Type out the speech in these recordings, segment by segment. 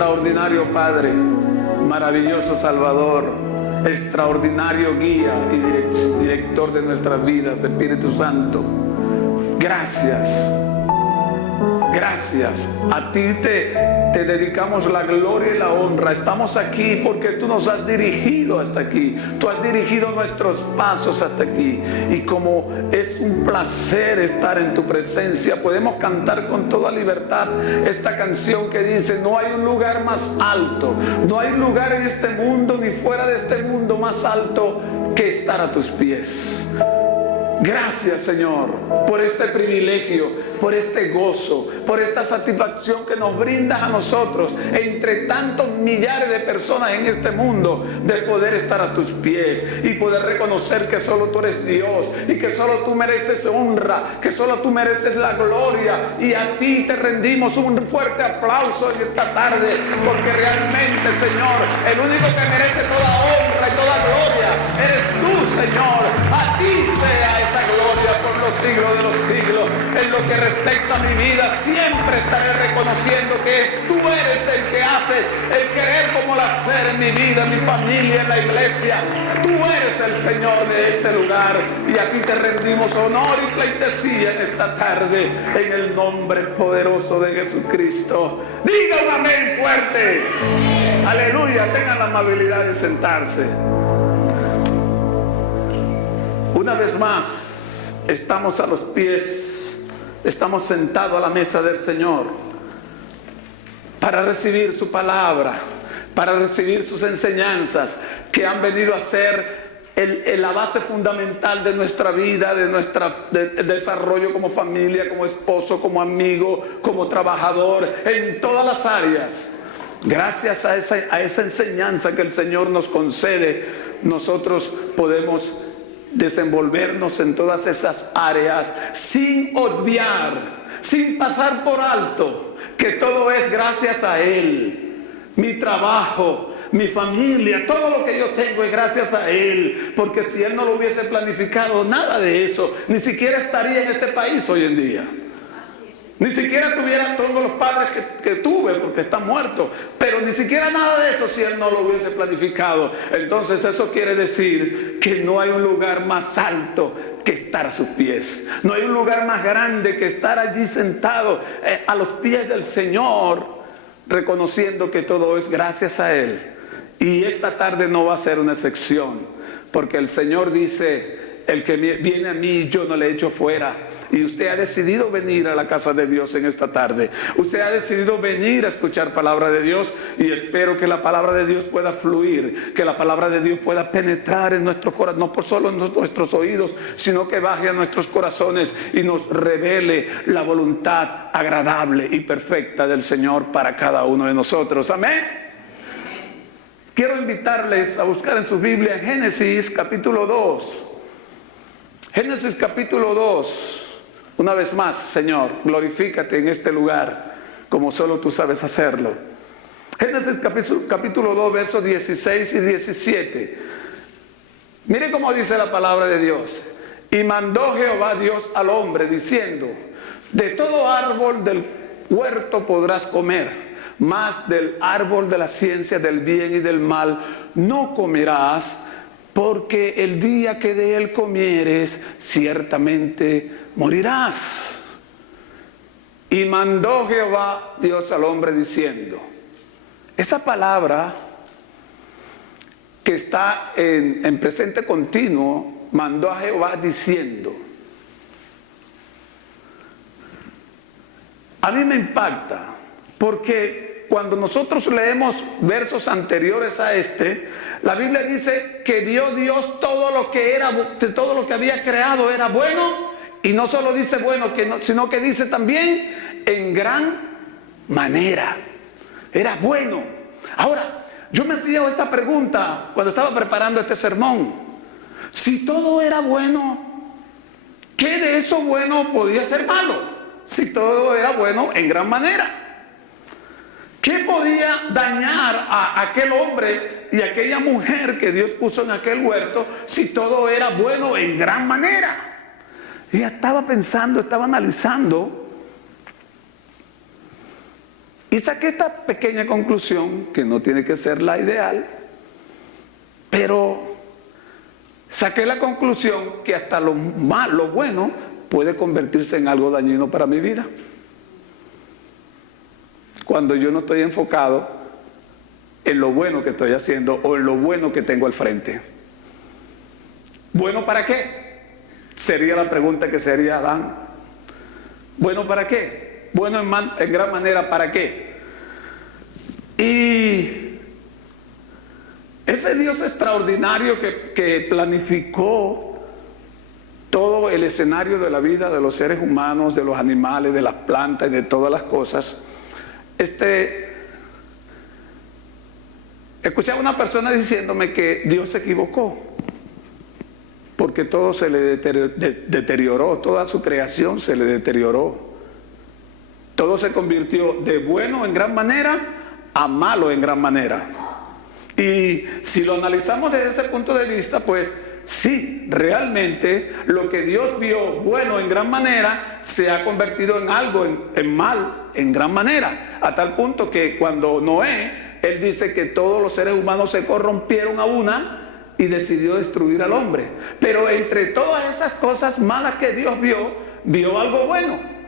extraordinario Padre, maravilloso Salvador, extraordinario guía y director de nuestras vidas, Espíritu Santo. Gracias. Gracias. A ti te dedicamos la gloria y la honra. Estamos aquí porque tú nos has dirigido hasta aquí. Tú has dirigido nuestros pasos hasta aquí. Y como es un placer estar en tu presencia, podemos cantar con toda libertad esta canción que dice: no hay un lugar más alto, no hay lugar en este mundo ni fuera de este mundo más alto que estar a tus pies. Gracias, Señor, por este privilegio, por este gozo, por esta satisfacción que nos brindas a nosotros, entre tantos millares de personas en este mundo, de poder estar a tus pies y poder reconocer que solo tú eres Dios y que solo tú mereces honra, que solo tú mereces la gloria, y a ti te rendimos un fuerte aplauso en esta tarde, porque realmente, Señor, el único que merece toda honra y toda gloria eres tú, Señor. A ti sea esa gloria por los siglos de los siglos. En lo que respecta a mi vida, siempre estaré reconociendo que tú eres el que hace el querer como el hacer en mi vida, en mi familia, en la iglesia. Tú eres el Señor de este lugar, y a ti te rendimos honor y pleitesía en esta tarde, en el nombre poderoso de Jesucristo. Diga un amén fuerte. Aleluya. Tengan la amabilidad de sentarse. Una vez más, estamos a los pies, estamos sentados a la mesa del Señor para recibir su palabra, para recibir sus enseñanzas que han venido a ser la base fundamental de nuestra vida, de nuestro desarrollo como familia, como esposo, como amigo, como trabajador, en todas las áreas. Gracias a esa enseñanza que el Señor nos concede, nosotros podemos desenvolvernos en todas esas áreas sin obviar, sin pasar por alto que todo es gracias a Él. Mi trabajo, mi familia, todo lo que yo tengo es gracias a Él, porque si Él no lo hubiese planificado, nada de eso, ni siquiera estaría en este país hoy en día. Ni siquiera tuviera todos los padres que tuve, porque están muertos. Pero ni siquiera nada de eso si Él no lo hubiese planificado. Entonces eso quiere decir que no hay un lugar más alto que estar a sus pies. No hay un lugar más grande que estar allí sentado a los pies del Señor, reconociendo que todo es gracias a Él. Y esta tarde no va a ser una excepción, porque el Señor dice: el que viene a mí, yo no le echo fuera. Y usted ha decidido venir a la casa de Dios en esta tarde. Usted ha decidido venir a escuchar palabra de Dios, y espero que la palabra de Dios pueda fluir, que la palabra de Dios pueda penetrar en nuestro corazón, no por solo en nuestros oídos, sino que baje a nuestros corazones y nos revele la voluntad agradable y perfecta del Señor para cada uno de nosotros. Amén. Quiero invitarles a buscar en su Biblia Génesis capítulo 2. Génesis capítulo 2. Una vez más, Señor, glorifícate en este lugar como solo tú sabes hacerlo. Génesis capítulo 2, versos 16 y 17. Mire cómo dice la palabra de Dios. Y mandó Jehová Dios al hombre diciendo: de todo árbol del huerto podrás comer, mas del árbol de la ciencia del bien y del mal no comerás, porque el día que de él comieres, ciertamente morirás. Y mandó Jehová Dios al hombre diciendo. Esa palabra que está en presente continuo, mandó a Jehová diciendo. A mí me impacta, porque cuando nosotros leemos versos anteriores a la Biblia dice que vio Dios todo lo que había creado era bueno, y no solo dice bueno, sino que dice también en gran manera. Era bueno. Ahora, yo me hacía esta pregunta cuando estaba preparando este sermón. Si todo era bueno, ¿qué de eso bueno podía ser malo? Si todo era bueno en gran manera. ¿Qué podía dañar a aquel hombre y a aquella mujer que Dios puso en aquel huerto si todo era bueno en gran manera? Y estaba pensando, estaba analizando Y saqué esta pequeña conclusión, que no tiene que ser la ideal, pero saqué la conclusión que hasta lo bueno puede convertirse en algo dañino para mi vida. Cuando yo no estoy enfocado en lo bueno que estoy haciendo o en lo bueno que tengo al frente. ¿Bueno para qué? Sería la pregunta que se haría Adán. ¿Bueno para qué? Bueno en gran manera, ¿para qué? Y ese Dios extraordinario que planificó todo el escenario de la vida de los seres humanos, de los animales, de las plantas y de todas las cosas, escuchaba a una persona diciéndome que Dios se equivocó, porque todo se le deterioró, toda su creación se le deterioró. Todo se convirtió de bueno en gran manera a malo en gran manera. Y si lo analizamos desde ese punto de vista, pues sí, realmente lo que Dios vio bueno en gran manera se ha convertido en algo en mal en gran manera. A tal punto que cuando Noé, él dice que todos los seres humanos se corrompieron a una y decidió destruir al hombre. Pero entre todas esas cosas malas que Dios vio algo bueno.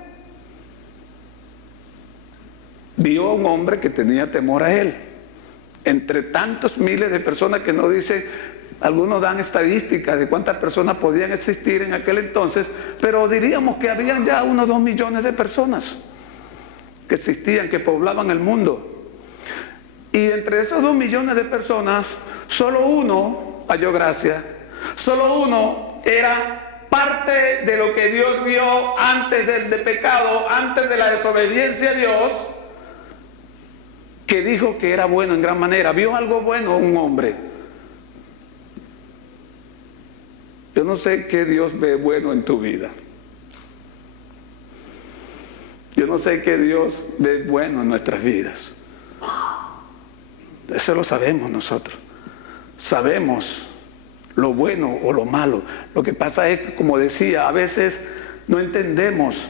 Vio a un hombre que tenía temor a él. Entre tantos miles de personas que no dice, algunos dan estadísticas de cuántas personas podían existir en aquel entonces, pero diríamos que habían ya unos 2 millones de personas que existían, que poblaban el mundo. Y entre esos 2 millones de personas, solo uno halló gracia, solo uno era parte de lo que Dios vio antes del pecado, antes de la desobediencia a Dios, que dijo que era bueno en gran manera. Vio algo bueno un hombre. Yo no sé qué Dios ve bueno en tu vida. Yo no sé qué Dios ve bueno en nuestras vidas. Eso lo sabemos nosotros. Sabemos lo bueno o lo malo. Lo que pasa es que, como decía, a veces no entendemos,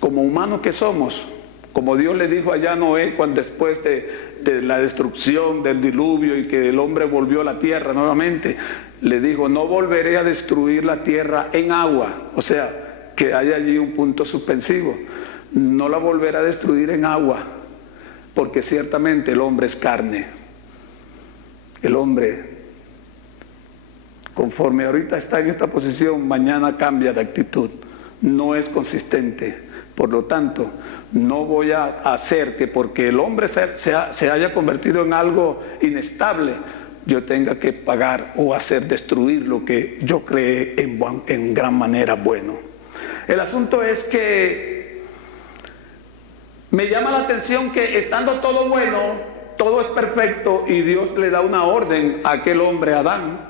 como humanos que somos, como Dios le dijo allá a Noé cuando después de la destrucción del diluvio y que el hombre volvió a la tierra nuevamente, le dijo, no volveré a destruir la tierra en agua. O sea, que hay allí un punto suspensivo. No la volverá a destruir en agua, porque ciertamente el hombre es carne. El hombre, conforme ahorita está en esta posición, mañana cambia de actitud. No es consistente. Por lo tanto, no voy a hacer que porque el hombre se haya convertido en algo inestable, yo tenga que pagar o hacer destruir lo que yo creé en gran manera bueno. El asunto es que me llama la atención que estando todo bueno, todo es perfecto, y Dios le da una orden a aquel hombre, Adán,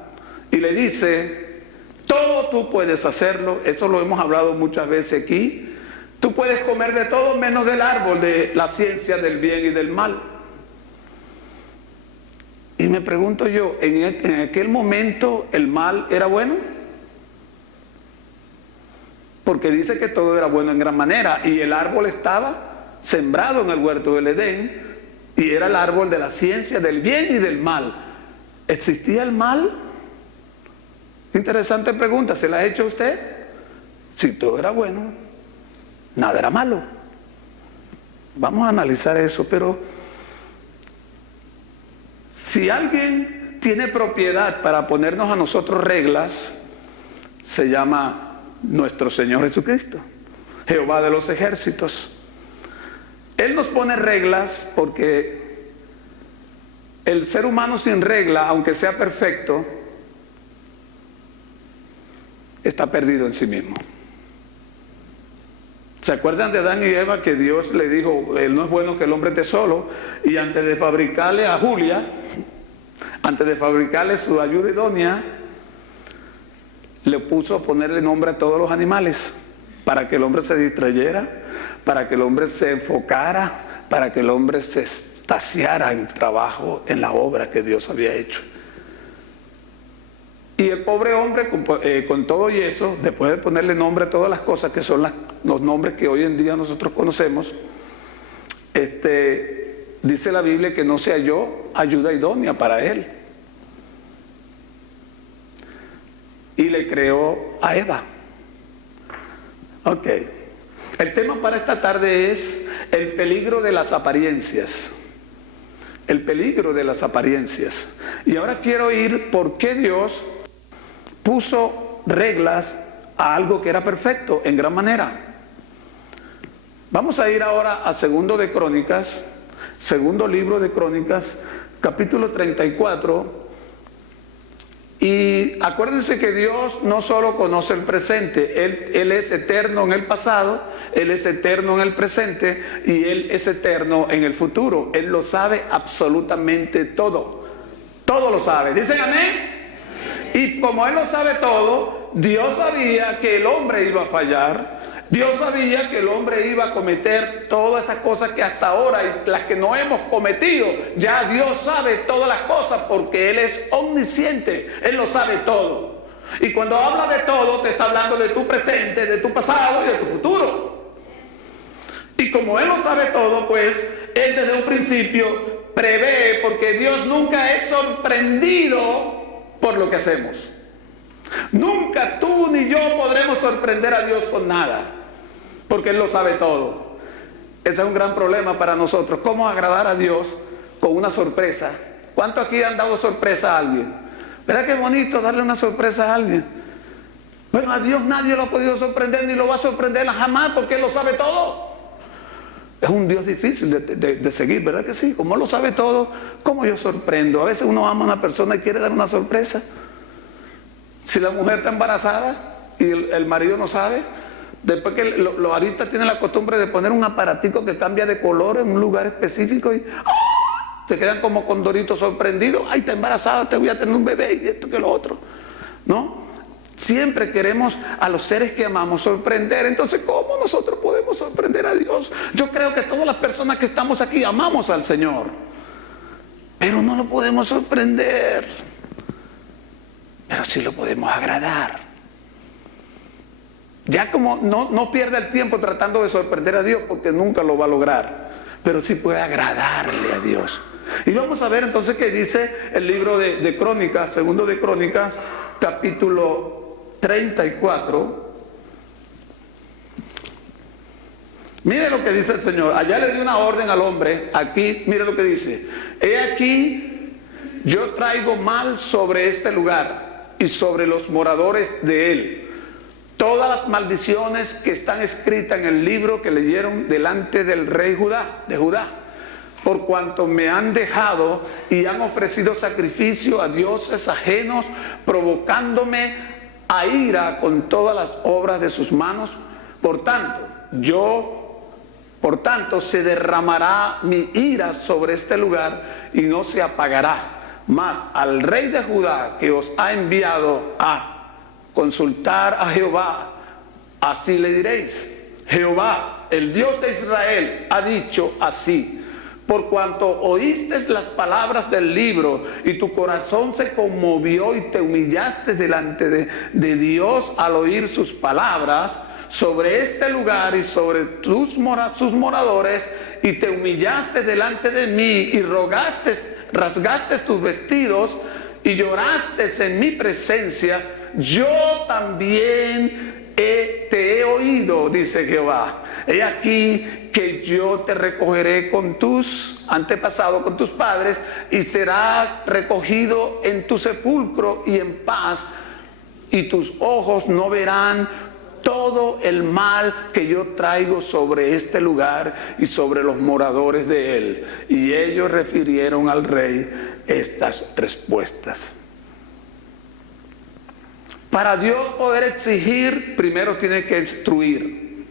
y le dice, todo tú puedes hacerlo. Esto lo hemos hablado muchas veces aquí. Tú puedes comer de todo menos del árbol de la ciencia del bien y del mal. Y me pregunto yo, ¿en aquel momento el mal era bueno? Porque dice que todo era bueno en gran manera, y el árbol estaba sembrado en el huerto del Edén, y era el árbol de la ciencia del bien y del mal. ¿Existía el mal? Interesante pregunta, ¿se la ha hecho usted? Si todo era bueno, nada era malo. Vamos a analizar eso, pero si alguien tiene propiedad para ponernos a nosotros reglas, se llama nuestro Señor Jesucristo, Jehová de los ejércitos. Él nos pone reglas porque el ser humano sin regla, aunque sea perfecto, está perdido en sí mismo. ¿Se acuerdan de Adán y Eva que Dios le dijo, no es bueno que el hombre esté solo? Y antes de fabricarle a Julia, antes de fabricarle su ayuda idónea, le puso a ponerle nombre a todos los animales, para que el hombre se distrayera, para que el hombre se enfocara, para que el hombre se extasiara en el trabajo, en la obra que Dios había hecho. Y el pobre hombre, con todo y eso, después de ponerle nombre a todas las cosas que son los nombres que hoy en día nosotros conocemos, dice la Biblia que no se halló ayuda idónea para él. Y le creó a Eva. Ok. El tema para esta tarde es el peligro de las apariencias. El peligro de las apariencias. Y ahora quiero ir por qué Dios puso reglas a algo que era perfecto en gran manera. Vamos a ir ahora a segundo libro de Crónicas, capítulo 34. Y acuérdense que Dios no solo conoce el presente, Él es eterno en el pasado, Él es eterno en el presente y Él es eterno en el futuro. Él lo sabe absolutamente todo. Todo lo sabe. ¿Dicen amén? Y como Él lo sabe todo, Dios sabía que el hombre iba a fallar. Dios sabía que el hombre iba a cometer todas esas cosas que hasta ahora y las que no hemos cometido. Ya Dios sabe todas las cosas porque Él es omnisciente. Él lo sabe todo. Y cuando habla de todo, te está hablando de tu presente, de tu pasado y de tu futuro. Y como Él lo sabe todo, pues Él desde un principio prevé, porque Dios nunca es sorprendido por lo que hacemos. Nunca tú ni yo podremos sorprender a Dios con nada, porque Él lo sabe todo. Ese es un gran problema para nosotros. ¿Cómo agradar a Dios con una sorpresa? ¿Cuántos aquí han dado sorpresa a alguien? ¿Verdad qué bonito darle una sorpresa a alguien? Bueno, a Dios nadie lo ha podido sorprender ni lo va a sorprender jamás, porque Él lo sabe todo. Es un Dios difícil de seguir, ¿verdad que sí? Como Él lo sabe todo, ¿cómo yo sorprendo? A veces uno ama a una persona y quiere dar una sorpresa. Si la mujer está embarazada y el marido no sabe, después que los aristas tienen la costumbre de poner un aparatico que cambia de color en un lugar específico y ¡ah!, te quedan como condoritos sorprendidos. ¡Ay, está embarazada, te voy a tener un bebé y esto que lo otro! ¿No? Siempre queremos a los seres que amamos sorprender. Entonces, ¿cómo nosotros podemos sorprender a Dios? Yo creo que todas las personas que estamos aquí amamos al Señor, pero no lo podemos sorprender. Pero sí lo podemos agradar. Ya como no pierda el tiempo tratando de sorprender a Dios, porque nunca lo va a lograr, pero sí puede agradarle a Dios. Y vamos a ver entonces qué dice el libro de Crónicas, segundo de Crónicas, capítulo 34. Mire lo que dice el Señor. Allá le dio una orden al hombre. Aquí, mire lo que dice: he aquí, yo traigo mal sobre este lugar y sobre los moradores de él todas las maldiciones que están escritas en el libro que leyeron delante del rey de Judá, por cuanto me han dejado y han ofrecido sacrificio a dioses ajenos, provocándome a ira con todas las obras de sus manos. Por tanto, se derramará mi ira sobre este lugar y no se apagará. Mas al rey de Judá que os ha enviado a consultar a Jehová, así le diréis: Jehová, el Dios de Israel, ha dicho así: por cuanto oíste las palabras del libro y tu corazón se conmovió y te humillaste delante de Dios al oír sus palabras sobre este lugar y sobre sus moradores, y te humillaste delante de mí y rasgaste tus vestidos y lloraste en mi presencia, yo también te he oído, dice Jehová. He aquí que yo te recogeré con tus antepasados, con tus padres, y serás recogido en tu sepulcro y en paz, y tus ojos no verán todo el mal que yo traigo sobre este lugar y sobre los moradores de él. Y ellos refirieron al rey estas respuestas. Para Dios poder exigir, primero tiene que instruir.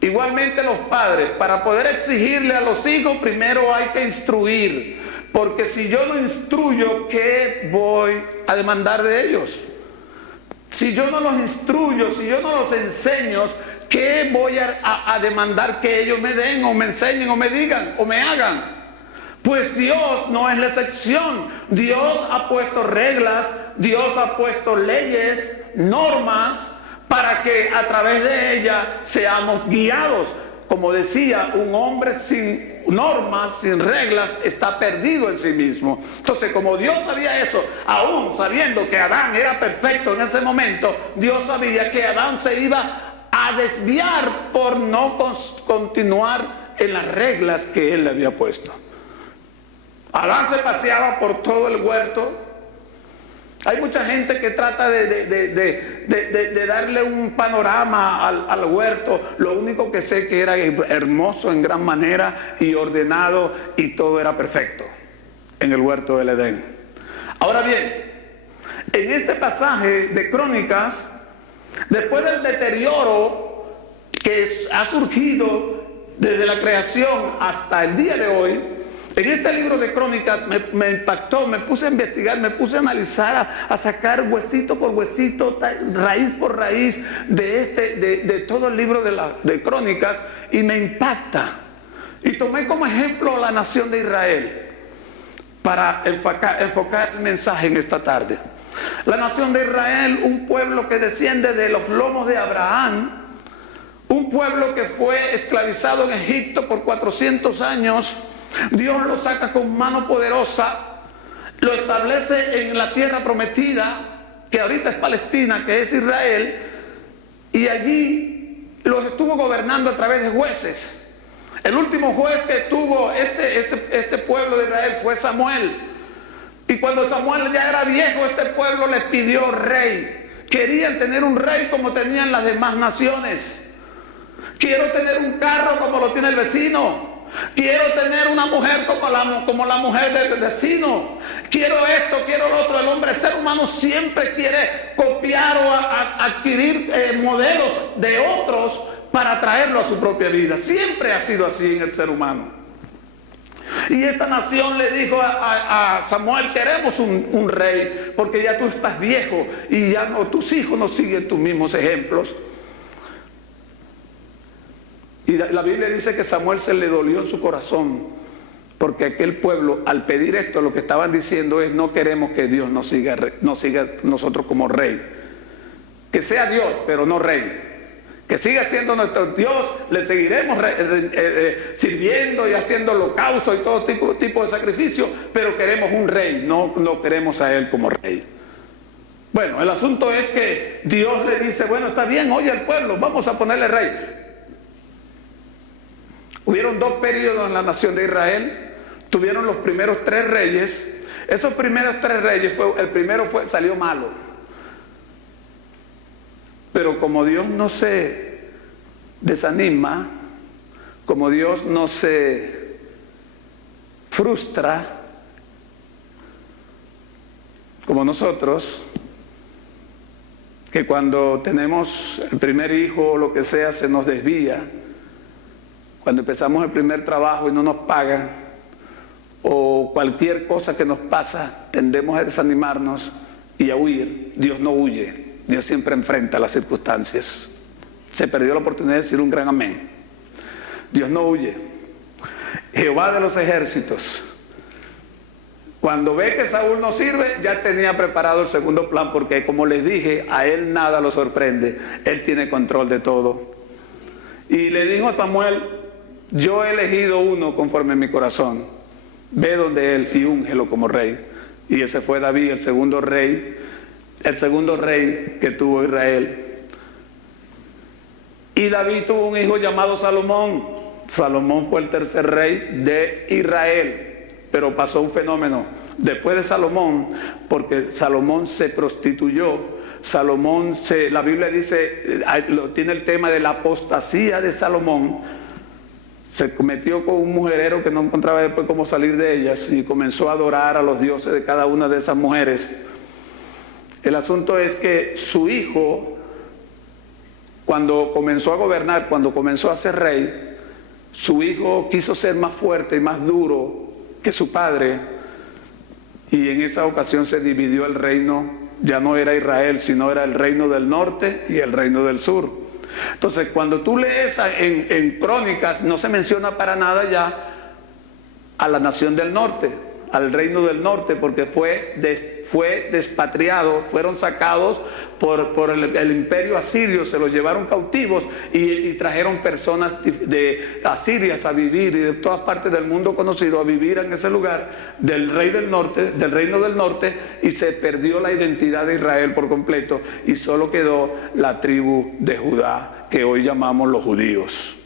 Igualmente los padres, para poder exigirle a los hijos, primero hay que instruir. Porque si yo no instruyo, ¿qué voy a demandar de ellos? Si yo no los instruyo, si yo no los enseño, ¿qué voy a demandar que ellos me den o me enseñen o me digan o me hagan? Pues Dios no es la excepción. Dios ha puesto reglas, Dios ha puesto leyes, normas, para que a través de ellas seamos guiados. como decía, un hombre sin normas, sin reglas, está perdido en sí mismo. Entonces, como Dios sabía eso, aún sabiendo que Adán era perfecto en ese momento, Dios sabía que Adán se iba a desviar por no continuar en las reglas que él le había puesto. Adán se paseaba por todo el huerto. Hay mucha gente que trata de darle un panorama al huerto. Lo único que sé que era hermoso en gran manera y ordenado, y todo era perfecto en el huerto del Edén. Ahora bien, en este pasaje de Crónicas, después del deterioro que ha surgido desde la creación hasta el día de hoy, en este libro de Crónicas me impactó, me puse a investigar, me puse a analizar, a sacar huesito por huesito, raíz por raíz de todo el libro de Crónicas, y me impacta. Y tomé como ejemplo a la nación de Israel para enfocar el mensaje en esta tarde. La nación de Israel, un pueblo que desciende de los lomos de Abraham, un pueblo que fue esclavizado en Egipto por 400 años. Dios lo saca con mano poderosa, lo establece en la tierra prometida, que ahorita es Palestina, que es Israel, y allí los estuvo gobernando a través de jueces. El último juez que tuvo este pueblo de Israel fue Samuel. Y cuando Samuel ya era viejo, este pueblo le pidió rey. Querían tener un rey como tenían las demás naciones. Quiero tener un carro como lo tiene el vecino. Quiero tener una mujer como la mujer del vecino. Quiero esto, quiero lo otro. El ser humano siempre quiere copiar o adquirir modelos de otros para traerlo a su propia vida. Siempre ha sido así en el ser humano. Y esta nación le dijo a Samuel: queremos un rey, porque ya tú estás viejo y ya no, tus hijos no siguen tus mismos ejemplos. Y la Biblia dice que Samuel se le dolió en su corazón, porque aquel pueblo, al pedir esto, lo que estaban diciendo es: no queremos que Dios nos siga nosotros como rey. Que sea Dios, pero no rey. Que siga siendo nuestro Dios, le seguiremos sirviendo y haciendo holocausto y todo tipo de sacrificio, pero queremos un rey, no queremos a él como rey. Bueno, el asunto es que Dios le dice: bueno, está bien, oye al pueblo, vamos a ponerle rey. Hubieron dos periodos en la nación de Israel. Tuvieron los primeros 3 reyes. Esos primeros 3 reyes, salió malo. Pero como Dios no se desanima, como Dios no se frustra, como nosotros, que cuando tenemos el primer hijo o lo que sea se nos desvía, cuando empezamos el primer trabajo y no nos pagan, o cualquier cosa que nos pasa, tendemos a desanimarnos y a huir. Dios no huye, Dios siempre enfrenta las circunstancias. Se perdió la oportunidad de decir un gran amén. Dios no huye. Jehová de los ejércitos, cuando ve que Saúl no sirve, ya tenía preparado el segundo plan, porque como les dije, a él nada lo sorprende. Él tiene control de todo. Y le dijo a Samuel: yo he elegido uno conforme a mi corazón. Ve donde él y úngelo como rey. Y ese fue David, el segundo rey que tuvo Israel. Y David tuvo un hijo llamado Salomón. Salomón fue el tercer rey de Israel. Pero pasó un fenómeno después de Salomón, porque Salomón se prostituyó. La Biblia dice, tiene el tema de la apostasía de Salomón. Se metió con un mujerero que no encontraba después cómo salir de ellas, y comenzó a adorar a los dioses de cada una de esas mujeres. El asunto es que su hijo, cuando comenzó a gobernar, cuando comenzó a ser rey, su hijo quiso ser más fuerte y más duro que su padre, y en esa ocasión se dividió el reino. Ya no era Israel, sino era el reino del norte y el reino del sur. Entonces, cuando tú lees en Crónicas, no se menciona para nada ya a la nación del norte, al reino del norte porque fue despatriado, fueron sacados por el imperio asirio, se los llevaron cautivos y trajeron personas de asirias a vivir y de todas partes del mundo conocido a vivir en ese lugar del reino del norte, y se perdió la identidad de Israel por completo y solo quedó la tribu de Judá, que hoy llamamos los judíos.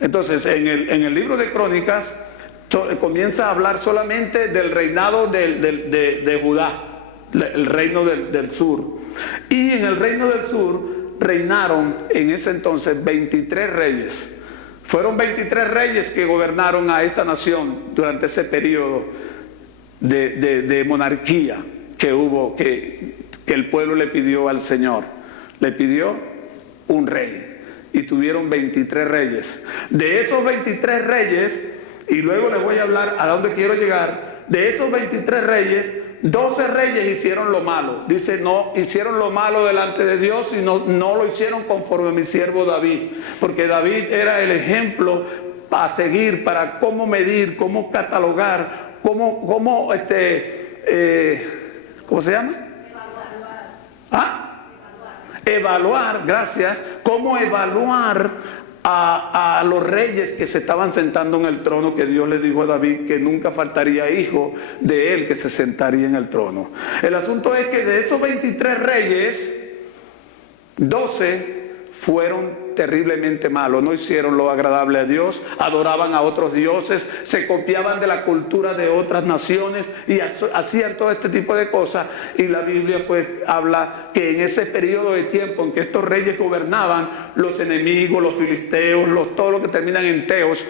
Entonces en el libro de Crónicas comienza a hablar solamente del reinado de Judá, el reino del sur. Y en el reino del sur reinaron en ese entonces 23 reyes. Fueron 23 reyes que gobernaron a esta nación durante ese periodo de monarquía que hubo, que el pueblo le pidió al Señor. Le pidió un rey y tuvieron 23 reyes. De esos 23 reyes, y luego les voy a hablar a dónde quiero llegar, de esos 23 reyes, 12 reyes hicieron lo malo. Dice, no hicieron lo malo delante de Dios y no lo hicieron conforme a mi siervo David, porque David era el ejemplo a seguir para cómo medir, cómo catalogar, cómo ¿cómo se llama? Evaluar, gracias, cómo evaluar a los reyes que se estaban sentando en el trono, que Dios le dijo a David que nunca faltaría hijo de él que se sentaría en el trono. El asunto es que de esos 23 reyes, 12 fueron terriblemente malos, no hicieron lo agradable a Dios, adoraban a otros dioses, se copiaban de la cultura de otras naciones y hacían todo este tipo de cosas. Y la Biblia pues habla que en ese periodo de tiempo en que estos reyes gobernaban, los enemigos, los filisteos, todo lo que terminan en teos,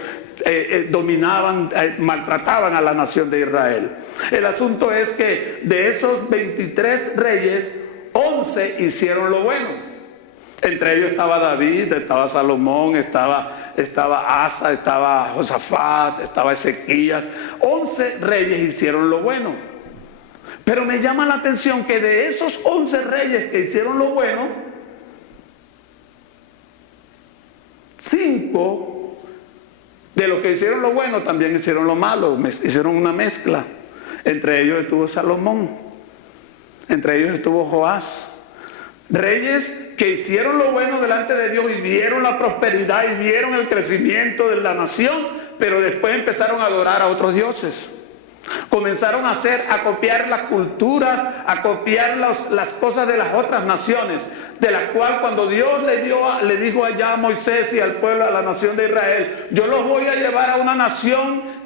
dominaban, maltrataban a la nación de Israel. El asunto es que de esos 23 reyes, 11 hicieron lo bueno. Entre ellos estaba David, estaba Salomón, estaba Asa, estaba Josafat, estaba Ezequías. 11 reyes hicieron lo bueno. Pero me llama la atención que de esos 11 reyes que hicieron lo bueno, 5 de los que hicieron lo bueno también hicieron lo malo, hicieron una mezcla. Entre ellos estuvo Salomón, entre ellos estuvo Joás. Reyes que hicieron lo bueno delante de Dios y vieron la prosperidad y vieron el crecimiento de la nación, pero después empezaron a adorar a otros dioses. Comenzaron a copiar las culturas, a copiar las cosas de las otras naciones, de las cuales cuando Dios le dijo allá a Moisés y al pueblo, a la nación de Israel, yo los voy a llevar a una nación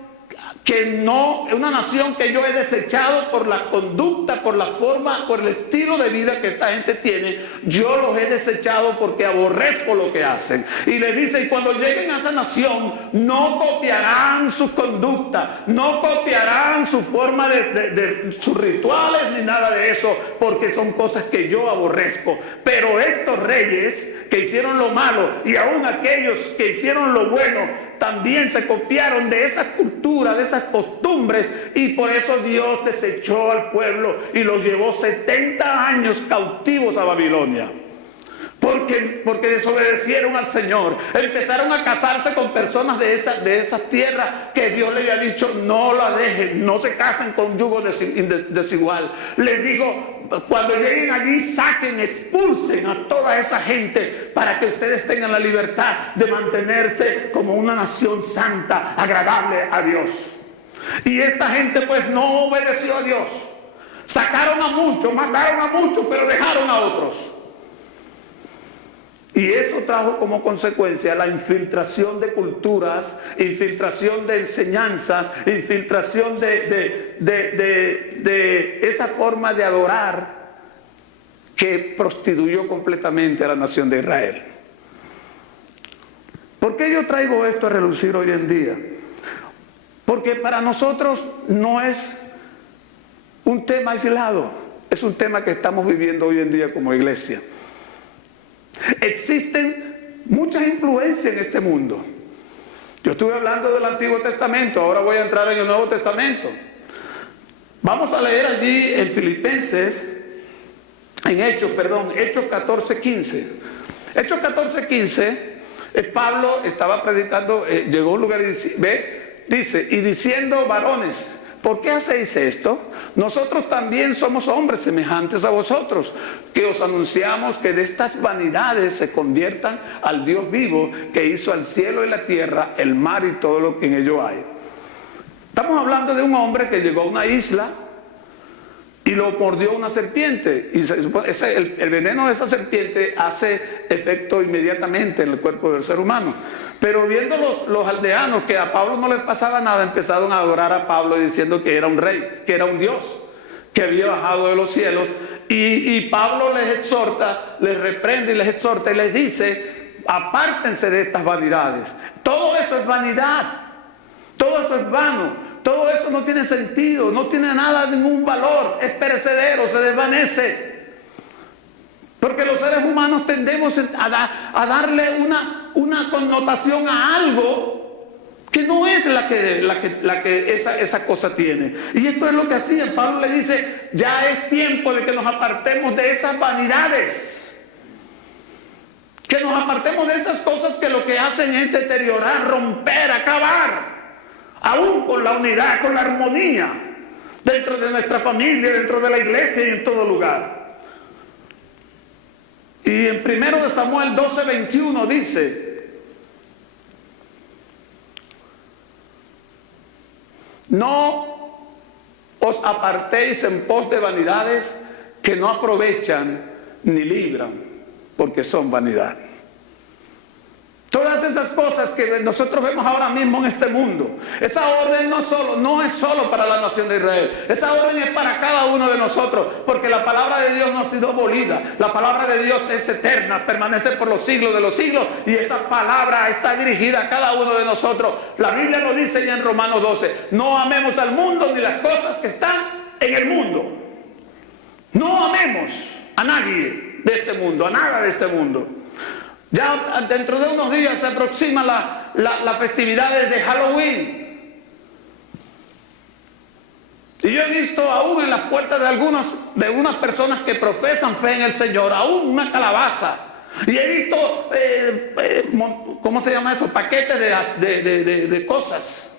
una nación que yo he desechado por la conducta, por la forma, por el estilo de vida que esta gente tiene. Yo los he desechado porque aborrezco lo que hacen. Y les dice, y cuando lleguen a esa nación, no copiarán sus conductas, no copiarán su forma de sus rituales ni nada de eso, porque son cosas que yo aborrezco. Pero estos reyes que hicieron lo malo y aún aquellos que hicieron lo bueno, también se copiaron de esas culturas, de esas costumbres, y por eso Dios desechó al pueblo y los llevó 70 años cautivos a Babilonia. Porque desobedecieron al Señor, empezaron a casarse con personas de esas tierras que Dios le había dicho no la dejen, no se casen con yugo desigual. Les digo, cuando lleguen allí, saquen, expulsen a toda esa gente para que ustedes tengan la libertad de mantenerse como una nación santa, agradable a Dios. Y esta gente pues no obedeció a Dios. Sacaron a muchos, mataron a muchos, pero dejaron a otros. Y eso trajo como consecuencia la infiltración de culturas, infiltración de enseñanzas, infiltración de esa forma de adorar que prostituyó completamente a la nación de Israel. ¿Por qué yo traigo esto a relucir hoy en día? Porque para nosotros no es un tema aislado, es un tema que estamos viviendo hoy en día como iglesia. Existen muchas influencias en este mundo. Yo estuve hablando del Antiguo Testamento, ahora voy a entrar en el Nuevo Testamento. Vamos a leer allí en Filipenses, Hechos 14:15. Hechos 14:15, Pablo estaba predicando, llegó a un lugar y dice, y diciendo varones, ¿por qué hacéis esto? Nosotros también somos hombres semejantes a vosotros, que os anunciamos que de estas vanidades se conviertan al Dios vivo, que hizo al cielo y la tierra, el mar y todo lo que en ello hay. Estamos hablando de un hombre que llegó a una isla y lo mordió una serpiente. Y el veneno de esa serpiente hace efecto inmediatamente en el cuerpo del ser humano. Pero viendo los aldeanos que a Pablo no les pasaba nada, empezaron a adorar a Pablo diciendo que era un rey, que era un Dios, que había bajado de los cielos. Y Pablo les exhorta, les reprende y les exhorta y les dice: apártense de estas vanidades. Todo eso es vanidad, todo eso es vano, todo eso no tiene sentido, no tiene nada, ningún valor, es perecedero, se desvanece. Porque los seres humanos tendemos a darle una connotación a algo que no es la que esa cosa tiene. Y esto es lo que hacían. Pablo le dice: ya es tiempo de que nos apartemos de esas vanidades. Que nos apartemos de esas cosas que lo que hacen es deteriorar, romper, acabar. Aún con la unidad, con la armonía dentro de nuestra familia, dentro de la iglesia y en todo lugar. Y en 1 Samuel 12:21 dice: no os apartéis en pos de vanidades que no aprovechan ni libran, porque son vanidad. Todas esas cosas que nosotros vemos ahora mismo en este mundo, esa orden no es solo para la nación de Israel, esa orden es para cada uno de nosotros, porque la palabra de Dios no ha sido abolida, la palabra de Dios es eterna, permanece por los siglos de los siglos, y esa palabra está dirigida a cada uno de nosotros. La Biblia lo dice ya en Romanos 12: no amemos al mundo ni las cosas que están en el mundo. No amemos a nadie de este mundo, a nada de este mundo. Ya dentro de unos días se aproximan las festividades de Halloween. Y yo he visto aún en las puertas de unas personas que profesan fe en el Señor, aún una calabaza. Y he visto, ¿cómo se llama eso? Paquetes de cosas.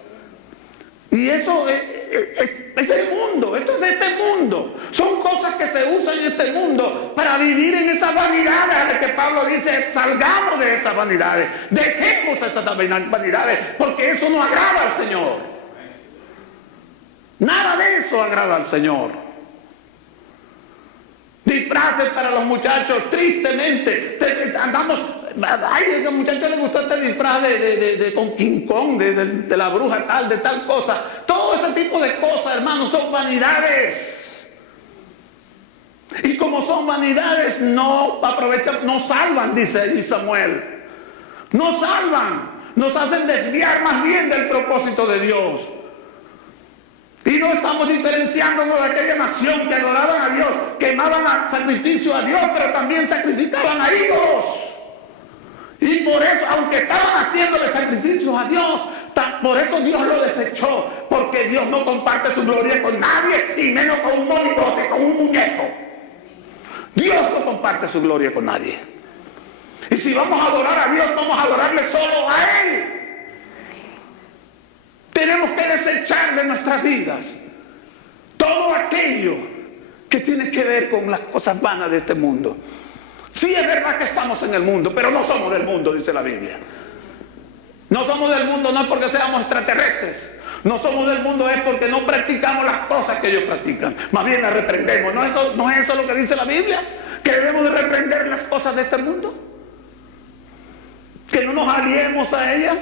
Y eso es el mundo, esto es de este mundo. Son cosas que se usan en este mundo para vivir en esas vanidades a las que Pablo dice: salgamos de esas vanidades, dejemos esas vanidades, porque eso no agrada al Señor. Nada de eso agrada al Señor. Disfraces para los muchachos, tristemente, andamos... Ay, a los muchachos les gustó este disfraz con King Kong, de la bruja tal, de tal cosa. Todo ese tipo de cosas, hermanos, son vanidades. Y como son vanidades, no aprovechan, no salvan, dice Samuel. No salvan, nos hacen desviar más bien del propósito de Dios. Y no estamos diferenciándonos de aquella nación que adoraban a Dios, quemaban sacrificio a Dios, pero también sacrificaban a ídolos. Y por eso, aunque estaban haciéndole sacrificios a Dios, por eso Dios lo desechó, porque Dios no comparte su gloria con nadie, y menos con un monigote, con un muñeco. Dios no comparte su gloria con nadie. Y si vamos a adorar a Dios, vamos a adorarle solo a Él. Tenemos que desechar de nuestras vidas todo aquello que tiene que ver con las cosas vanas de este mundo. Sí, es verdad que estamos en el mundo, pero no somos del mundo, dice la Biblia. No somos del mundo no es porque seamos extraterrestres. No somos del mundo es porque no practicamos las cosas que ellos practican. Más bien las reprendemos. ¿No es eso lo que dice la Biblia? Que debemos de reprender las cosas de este mundo. Que no nos aliemos a ellas.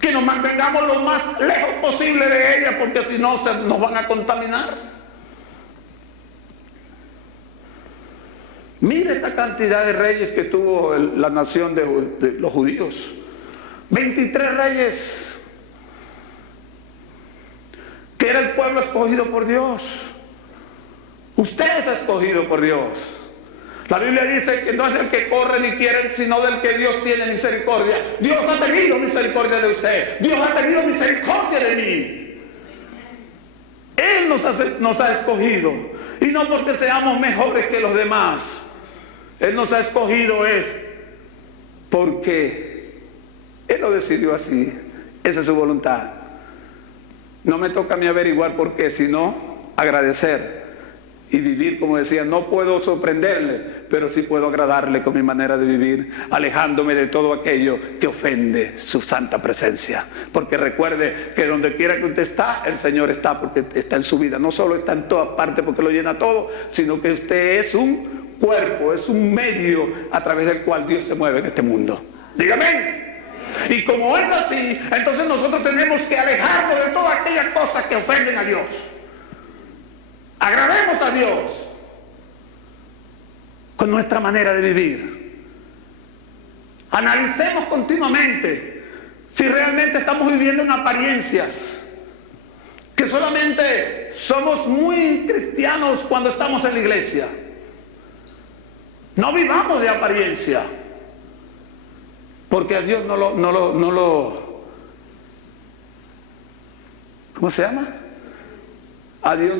Que nos mantengamos lo más lejos posible de ellas, porque si no nos van a contaminar. Mira esta cantidad de reyes que tuvo la nación de los judíos. 23 reyes. Que era el pueblo escogido por Dios. Usted es escogido por Dios. La Biblia dice que no es del que corre ni quiere, sino del que Dios tiene misericordia. Dios ha tenido misericordia de usted. Dios ha tenido misericordia de mí. Él nos ha escogido. Y no porque seamos mejores que los demás. Él nos ha escogido es porque Él lo decidió así. Esa es su voluntad. No me toca a mí averiguar por qué, sino agradecer y vivir, como decía. No puedo sorprenderle, pero sí puedo agradarle con mi manera de vivir, alejándome de todo aquello que ofende su santa presencia. Porque recuerde que donde quiera que usted está, el Señor está, porque está en su vida. No solo está en todas partes porque lo llena todo, sino que usted es un cuerpo, es un medio a través del cual Dios se mueve en este mundo. Dígame. Y como es así, entonces nosotros tenemos que alejarnos de todas aquellas cosas que ofenden a Dios. Agrademos a Dios con nuestra manera de vivir. Analicemos continuamente si realmente estamos viviendo en apariencias, que solamente somos muy cristianos cuando estamos en la iglesia. No vivamos de apariencia, porque a Dios no lo ¿cómo se llama? A Dios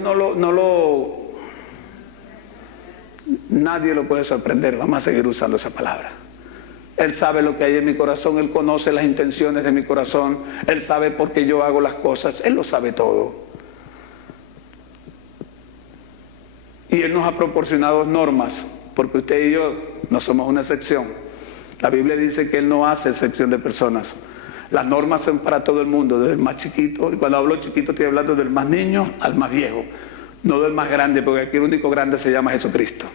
nadie lo puede sorprender. Vamos a seguir usando esa palabra. Él sabe lo que hay en mi corazón, Él conoce las intenciones de mi corazón, Él sabe por qué yo hago las cosas, Él lo sabe todo. Y Él nos ha proporcionado normas, porque usted y yo no somos una excepción. La Biblia dice que Él no hace excepción de personas. Las normas son para todo el mundo, desde el más chiquito, y cuando hablo chiquito estoy hablando del más niño al más viejo, no del más grande, porque aquí el único grande se llama Jesucristo.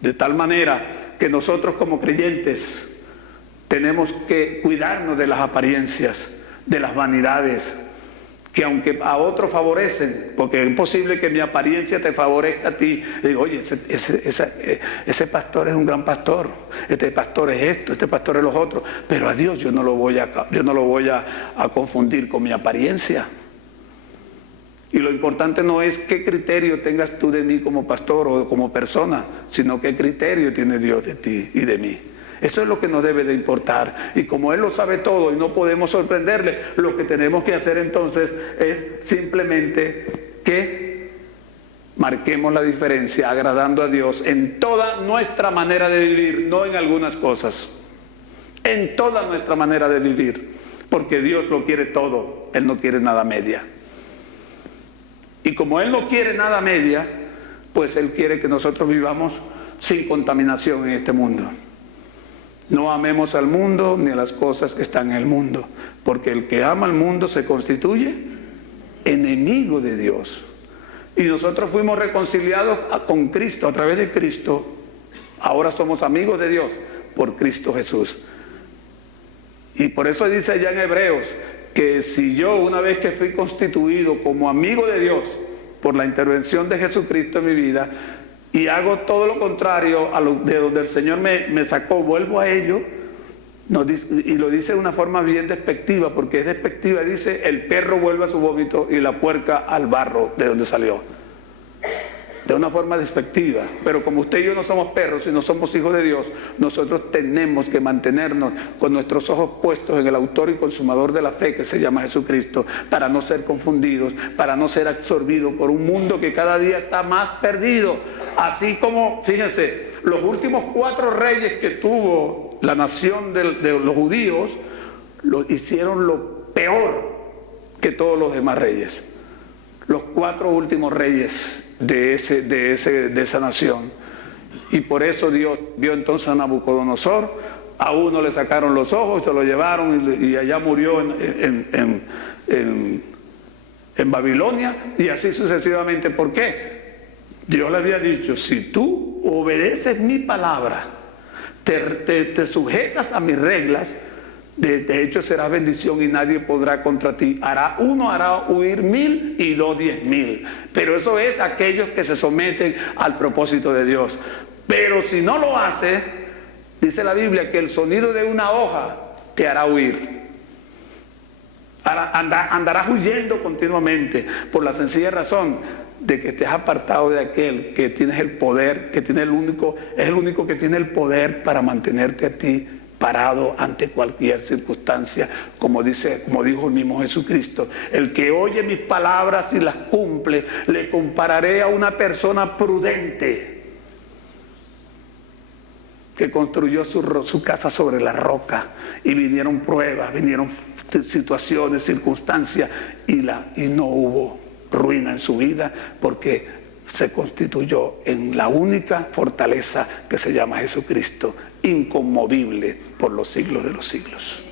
De tal manera que nosotros como creyentes tenemos que cuidarnos de las apariencias, de las vanidades, que aunque a otros favorecen, porque es imposible que mi apariencia te favorezca a ti. Digo, oye, ese pastor es un gran pastor, este pastor es esto, este pastor es los otros, pero a Dios yo no lo voy a confundir con mi apariencia. Y lo importante no es qué criterio tengas tú de mí como pastor o como persona, sino qué criterio tiene Dios de ti y de mí. Eso es lo que nos debe de importar. Y como Él lo sabe todo y no podemos sorprenderle, lo que tenemos que hacer entonces es simplemente que marquemos la diferencia agradando a Dios en toda nuestra manera de vivir, no en algunas cosas. En toda nuestra manera de vivir. Porque Dios lo quiere todo, Él no quiere nada media. Y como Él no quiere nada media, pues Él quiere que nosotros vivamos sin contaminación en este mundo. No amemos al mundo ni a las cosas que están en el mundo, porque el que ama al mundo se constituye enemigo de Dios. Y nosotros fuimos reconciliados con Cristo, a través de Cristo. Ahora somos amigos de Dios por Cristo Jesús. Y por eso dice allá en Hebreos, que si yo, una vez que fui constituido como amigo de Dios por la intervención de Jesucristo en mi vida, y hago todo lo contrario de donde el Señor me sacó, vuelvo a ello, y lo dice de una forma bien despectiva, porque es despectiva, dice, el perro vuelve a su vómito y la puerca al barro de donde salió. De una forma despectiva. Pero como usted y yo no somos perros, sino somos hijos de Dios, nosotros tenemos que mantenernos con nuestros ojos puestos en el autor y consumador de la fe, que se llama Jesucristo, para no ser confundidos, para no ser absorbidos por un mundo que cada día está más perdido. Así como, fíjense, los últimos 4 reyes que tuvo la nación de los judíos, lo hicieron lo peor que todos los demás reyes. Los 4 últimos reyes de esa nación. Y por eso Dios vio entonces a Nabucodonosor, a uno le sacaron los ojos, se lo llevaron y allá murió en Babilonia, y así sucesivamente. ¿Por qué? Dios le había dicho, si tú obedeces mi palabra, te sujetas a mis reglas, de hecho será bendición y nadie podrá contra ti. Uno hará huir 1000 y 2 10.000. Pero eso es aquellos que se someten al propósito de Dios. Pero si no lo haces, dice la Biblia que el sonido de una hoja te hará huir. Andarás huyendo continuamente por la sencilla razón de que te has apartado de aquel que tienes el poder, que tiene es el único que tiene el poder para mantenerte a ti parado ante cualquier circunstancia, como dijo el mismo Jesucristo. El que oye mis palabras y las cumple, le compararé a una persona prudente que construyó su casa sobre la roca, y vinieron pruebas, vinieron situaciones, circunstancias, y no hubo ruina en su vida, porque se constituyó en la única fortaleza que se llama Jesucristo, inconmovible por los siglos de los siglos.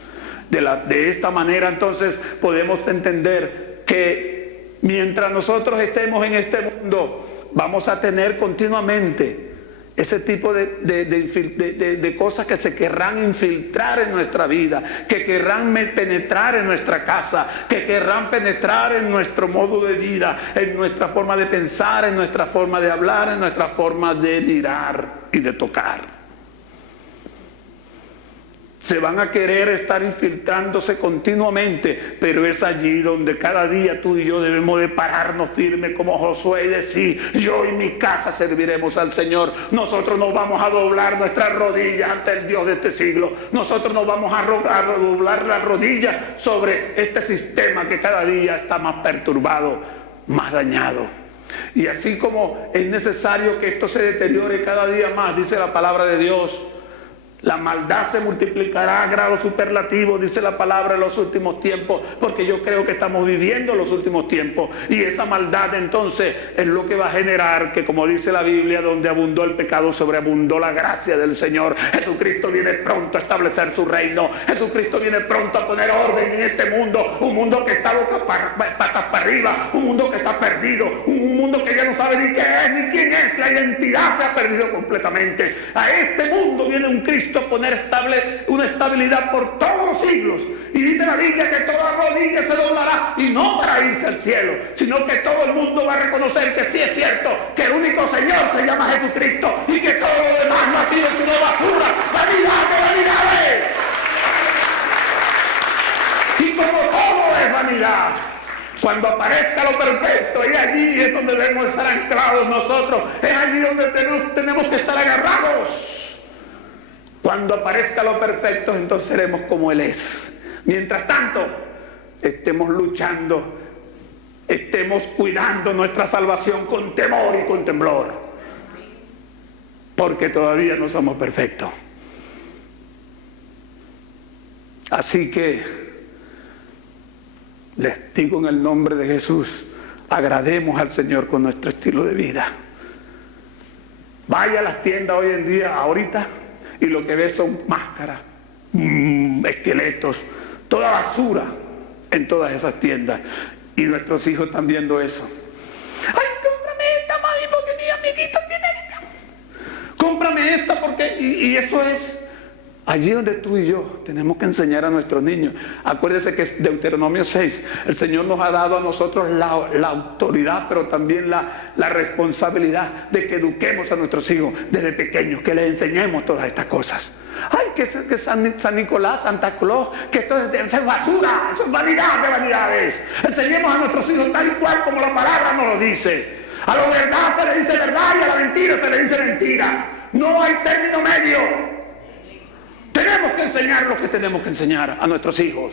De esta manera entonces podemos entender que mientras nosotros estemos en este mundo, vamos a tener continuamente ese tipo de cosas que se querrán infiltrar en nuestra vida, que querrán penetrar en nuestra casa, que querrán penetrar en nuestro modo de vida, en nuestra forma de pensar, en nuestra forma de hablar, en nuestra forma de mirar y de tocar. Se van a querer estar infiltrándose continuamente, pero es allí donde cada día tú y yo debemos de pararnos firmes como Josué y decir: yo y mi casa serviremos al Señor. Nosotros no vamos a doblar nuestras rodillas ante el Dios de este siglo. Nosotros no vamos a doblar las rodillas sobre este sistema que cada día está más perturbado, más dañado. Y así como es necesario que esto se deteriore cada día más, dice la palabra de Dios, la maldad se multiplicará a grado superlativo, dice la palabra, en los últimos tiempos, porque yo creo que estamos viviendo los últimos tiempos, y esa maldad entonces es lo que va a generar que, como dice la Biblia, donde abundó el pecado, sobreabundó la gracia del Señor. Jesucristo viene pronto a establecer su reino. Jesucristo viene pronto a poner orden en este mundo, un mundo que está patas para arriba, un mundo que está perdido, un mundo que ya no sabe ni qué es ni quién es. La identidad se ha perdido completamente. A este mundo viene un Cristo a poner una estabilidad por todos los siglos, y dice la Biblia que toda rodilla se doblará, y no para irse al cielo, sino que todo el mundo va a reconocer que sí es cierto, que el único Señor se llama Jesucristo, y que todo lo demás no ha sido sino basura, vanidad de vanidades. Y como todo es vanidad, cuando aparezca lo perfecto, y allí es donde debemos estar anclados nosotros, es allí donde tenemos que estar agarrados. Cuando aparezca lo perfecto, entonces seremos como Él es. Mientras tanto, estemos luchando, estemos cuidando nuestra salvación con temor y con temblor, porque todavía no somos perfectos. Así que les digo en el nombre de Jesús, agrademos al Señor con nuestro estilo de vida. Vaya a las tiendas hoy en día, ahorita, y lo que ves son máscaras, esqueletos, toda basura en todas esas tiendas. Y nuestros hijos están viendo eso. ¡Ay, cómprame esta, mami, porque mi amiguito tiene esta! Cómprame esta porque... Y eso es allí donde tú y yo tenemos que enseñar a nuestros niños. Acuérdense que es Deuteronomio 6. El Señor nos ha dado a nosotros la autoridad, pero también la responsabilidad de que eduquemos a nuestros hijos desde pequeños, que les enseñemos todas estas cosas. Ay, que San Nicolás, Santa Claus, que esto es basura, eso es vanidad de vanidades. Enseñemos a nuestros hijos tal y cual como la palabra nos lo dice. A la verdad se le dice verdad y a la mentira se le dice mentira. No hay término medio. Tenemos que enseñar lo que tenemos que enseñar a nuestros hijos.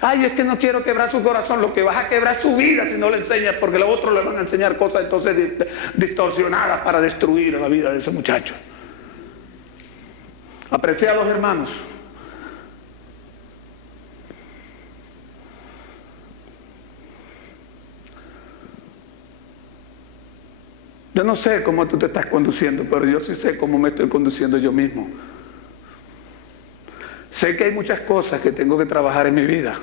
Ay, es que no quiero quebrar su corazón. Lo que vas a quebrar es su vida si no le enseñas, porque los otros le van a enseñar cosas entonces distorsionadas para destruir la vida de ese muchacho. Apreciados hermanos, yo no sé cómo tú te estás conduciendo, pero yo sí sé cómo me estoy conduciendo yo mismo. Sé que hay muchas cosas que tengo que trabajar en mi vida,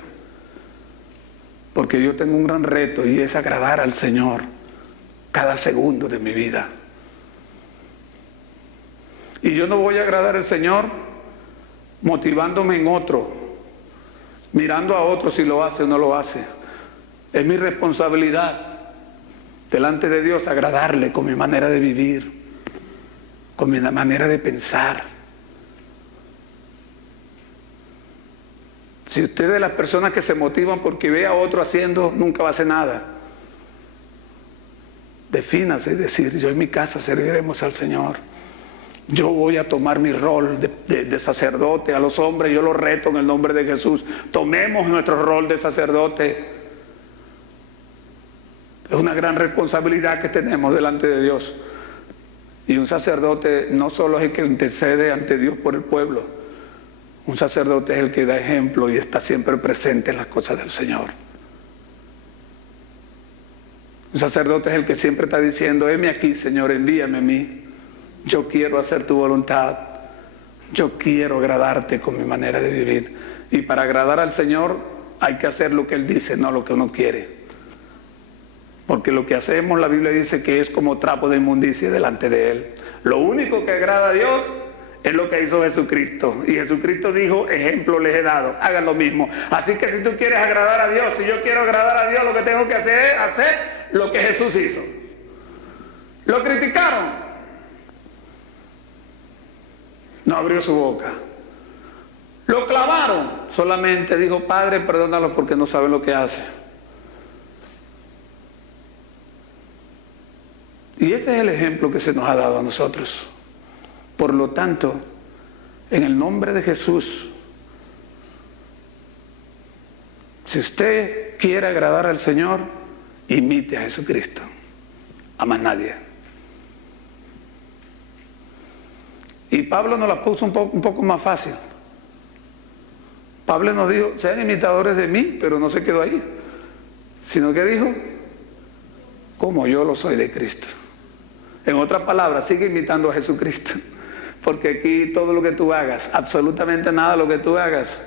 porque yo tengo un gran reto, y es agradar al Señor cada segundo de mi vida. Y yo no voy a agradar al Señor motivándome en otro, mirando a otro si lo hace o no lo hace. Es mi responsabilidad delante de Dios agradarle con mi manera de vivir, con mi manera de pensar. Si usted es de las personas que se motivan porque ve a otro haciendo, nunca va a hacer nada. Defínase y decir: yo en mi casa serviremos al Señor. Yo voy a tomar mi rol de sacerdote. A los hombres yo los reto en el nombre de Jesús. Tomemos nuestro rol de sacerdote. Es una gran responsabilidad que tenemos delante de Dios. Y un sacerdote no solo es el que intercede ante Dios por el pueblo, un sacerdote es el que da ejemplo y está siempre presente en las cosas del Señor. Un sacerdote es el que siempre está diciendo: heme aquí, Señor, envíame a mí. Yo quiero hacer tu voluntad. Yo quiero agradarte con mi manera de vivir. Y para agradar al Señor hay que hacer lo que Él dice, no lo que uno quiere. Porque lo que hacemos, la Biblia dice que es como trapo de inmundicia delante de Él. Lo único que agrada a Dios es lo que hizo Jesucristo. Y Jesucristo dijo: ejemplo les he dado, hagan lo mismo. Así que si tú quieres agradar a Dios, si yo quiero agradar a Dios, lo que tengo que hacer es hacer lo que Jesús hizo. Lo criticaron, no abrió su boca. Lo clavaron, solamente dijo: Padre, perdónalos porque no saben lo que hacen. Y ese es el ejemplo que se nos ha dado a nosotros. Por lo tanto, en el nombre de Jesús, si usted quiere agradar al Señor, imite a Jesucristo, a más nadie. Y Pablo nos la puso un poco más fácil. Pablo nos dijo: sean imitadores de mí, pero no se quedó ahí, sino que dijo: como yo lo soy de Cristo. En otras palabras, sigue imitando a Jesucristo, porque aquí todo lo que tú hagas, absolutamente nada de lo que tú hagas,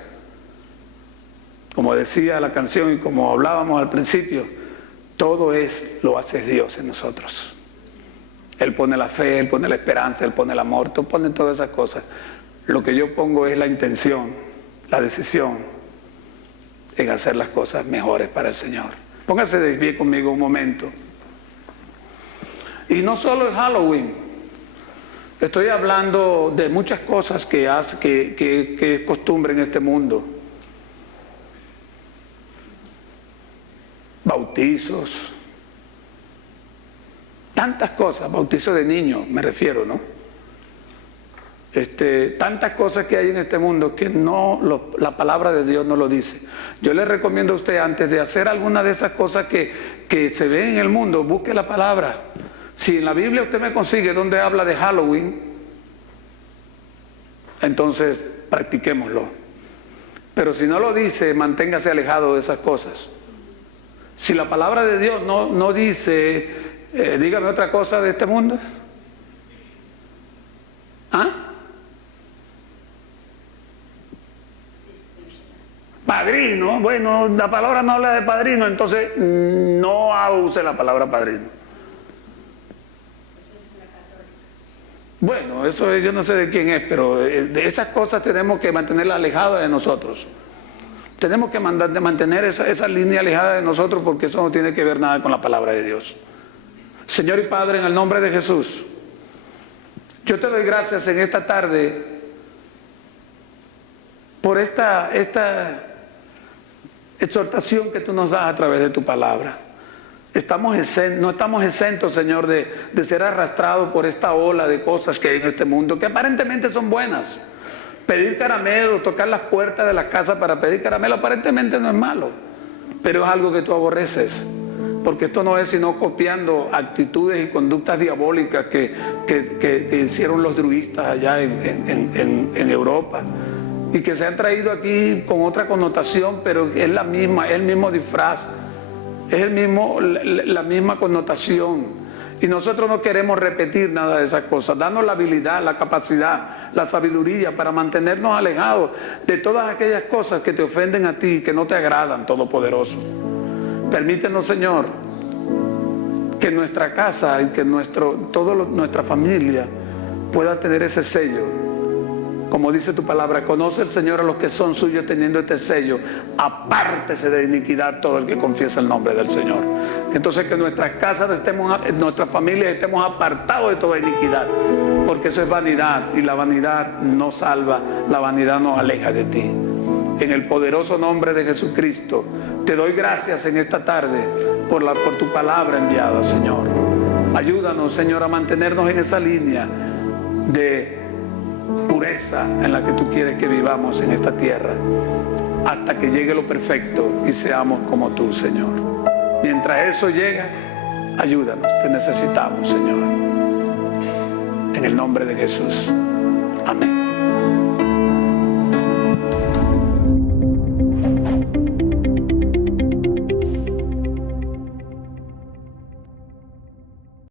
como decía la canción y como hablábamos al principio, todo lo hace Dios en nosotros. Él pone la fe, Él pone la esperanza, Él pone el amor, tú pones todas esas cosas. Lo que yo pongo es la intención, la decisión en hacer las cosas mejores para el Señor. Póngase de pie conmigo un momento. Y no solo el Halloween, estoy hablando de muchas cosas que es costumbre en este mundo. Bautizos, tantas cosas, bautizo de niños me refiero, ¿no? Tantas cosas que hay en este mundo que la palabra de Dios no lo dice. Yo le recomiendo a usted, antes de hacer alguna de esas cosas que se ven en el mundo, busque la palabra. Si en la Biblia usted me consigue donde habla de Halloween, entonces practiquémoslo. Pero si no lo dice, manténgase alejado de esas cosas. Si la palabra de Dios no dice, dígame otra cosa de este mundo. ¿Ah? Padrino. Bueno, la palabra no habla de padrino, entonces no use la palabra padrino. Bueno, eso yo no sé de quién es, pero de esas cosas tenemos que mantenerlas alejadas de nosotros. Tenemos que mantener esa línea alejada de nosotros, porque eso no tiene que ver nada con la palabra de Dios. Señor y Padre, en el nombre de Jesús, yo te doy gracias en esta tarde por esta exhortación que tú nos das a través de tu palabra. No estamos exentos, Señor, de ser arrastrados por esta ola de cosas que hay en este mundo, que aparentemente son buenas. Pedir caramelo, tocar las puertas de la casa para pedir caramelo, aparentemente no es malo, pero es algo que tú aborreces, porque esto no es sino copiando actitudes y conductas diabólicas que hicieron los druidistas allá en Europa, y que se han traído aquí con otra connotación, pero es la misma, es el mismo disfraz, es la misma connotación. Y nosotros no queremos repetir nada de esas cosas. Danos la habilidad, la capacidad, la sabiduría para mantenernos alejados de todas aquellas cosas que te ofenden a ti, que no te agradan, Todopoderoso. Permítenos, Señor, que nuestra casa y que nuestra familia pueda tener ese sello. Como dice tu palabra, conoce el Señor a los que son suyos teniendo este sello. Apártese de iniquidad todo el que confiesa el nombre del Señor. Entonces que nuestras casas nuestras familias estemos apartados de toda iniquidad, porque eso es vanidad, y la vanidad no salva, la vanidad nos aleja de ti. En el poderoso nombre de Jesucristo, te doy gracias en esta tarde por tu palabra enviada, Señor. Ayúdanos, Señor, a mantenernos en esa línea de pureza en la que tú quieres que vivamos en esta tierra, hasta que llegue lo perfecto y seamos como tú, Señor. Mientras eso llega, ayúdanos, te necesitamos, Señor. en el nombre de Jesús. Amén.